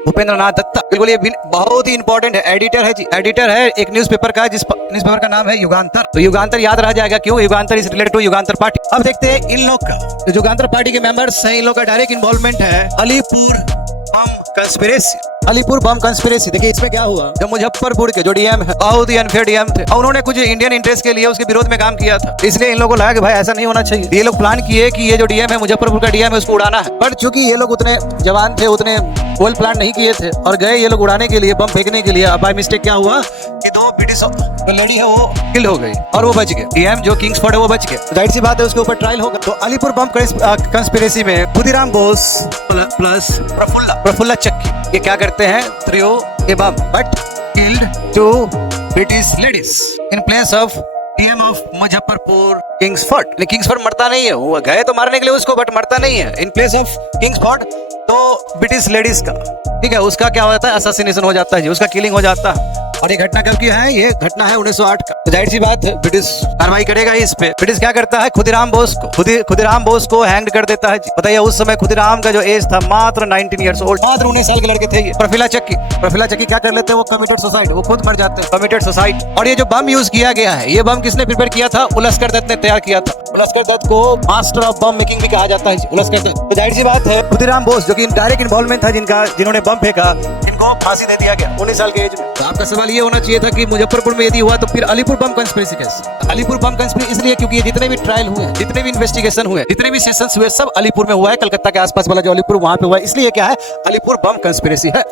भूपेंद्र नाथ दत्ता, बिल्कुल ये बहुत ही इंपॉर्टेंट है, एडिटर है जी, एडिटर है एक न्यूज़पेपर का, जिस न्यूज़पेपर का नाम है युगांतर। तो युगांतर याद रह जाएगा, क्यों? युगांतर is related to Yugantar party. अब देखते हैं इन लोग का, जो युगांतर पार्टी के मेंबर्स हैं, इन लोग का डायरेक्ट इन्वॉल्वमेंट है अलीपुर बम कंस्पिरेसी। अलीपुर बम कंस्पिरेसी, देखिए इसमें क्या हुआ, जो मुजफ्फरपुर के जो डीएम है, बहुत ही अनफेयर डीएम थे, और उन्होंने कुछ इंडियन इंटरेस्ट के लिए उसके विरोध में काम किया था, इसलिए इन लोगों को लगा कि भाई ऐसा नहीं होना चाहिए। ये लोग प्लान किए कि ये जो डीएम है, मुजफ्फरपुर का डीएम है, उसको उड़ाना है। पर चूंकि ये लोग उतने जवान थे, उतने वेल प्लान नहीं किए थे, और गए ये लोग उड़ाने के लिए, बम फेंकने के लिए। अब बाय मिस्टेक क्या हुआ कि दो ब्रिटिश जो लेडी है वो किल हो गई और वो बच गए। डीएम जो किंग्सफोर्ड है वो बच गए, जाहिर सी बात है उसके ऊपर ट्रायल होगा। तो अलीपुर बम कंस्पिरेसी में खुदीराम बोस प्लस प्रफुल्ला चक्की ये क्या करते हैं, through a bomb but killed two British ladies in place of DM of Muzaffarpur Kingsford. Kingsford मरता नहीं है, वो गए तो मारने के लिए उसको, बट मरता नहीं है। इन प्लेस ऑफ किंग्सफोर्ड तो ब्रिटिश लेडीज का, ठीक है, उसका क्या होता है, असैसिनेशन हो जाता है जी, उसका किलिंग हो जाता है। और ये घटना कब की है? ये घटना है 1908 का। तो जाहिर सी बात है ब्रिटिश कार्रवाई करेगा इस पे। ब्रिटिश क्या करता है, खुदीराम बोस को हैंग कर देता है जी। बताइए उस समय खुदीराम का जो एज था मात्र 19 ईयर्स ओल्ड, मात्र 19 साल के लड़के थे ये। प्रफुल्ला चक्की क्या कर लेते हैं, वो कमिटेड सुसाइड, वो खुद मर जाते हैं, कमिटेड सुसाइड। और ये जो बम यूज किया गया है, ये बम किसने प्रिपेयर किया था? उलस्कर दत्त ने तैयार किया था। उलस्कर दत्त को मास्टर ऑफ बम मेकिंग भी कहा जाता है, उलस्कर दत्त। तो जाहिर सी बात है खुदीराम बोस जो कि डायरेक्ट इन्वॉल्वमेंट था, जिन्होंने बम फेंका, इनको फांसी दे दिया गया 19 साल के एज में। तो आपका सवाल ये होना चाहिए था कि मुजफ्फरपुर में यदि हुआ तो फिर अलीपुर बम कंस्पिरेसी कैसे? अलीपुर बम कंस्पिरेसी इसलिए क्योंकि ये जितने भी ट्रायल हुए हैं, जितने भी इन्वेस्टिगेशन हुए, जितने भी सेशंस हुए, सब अलीपुर में हुआ है। कलकत्ता के आसपास वाला जो अलीपुर, वहां पे हुआ है, इसलिए क्या है, अलीपुर बम कंस्पिरेसी है।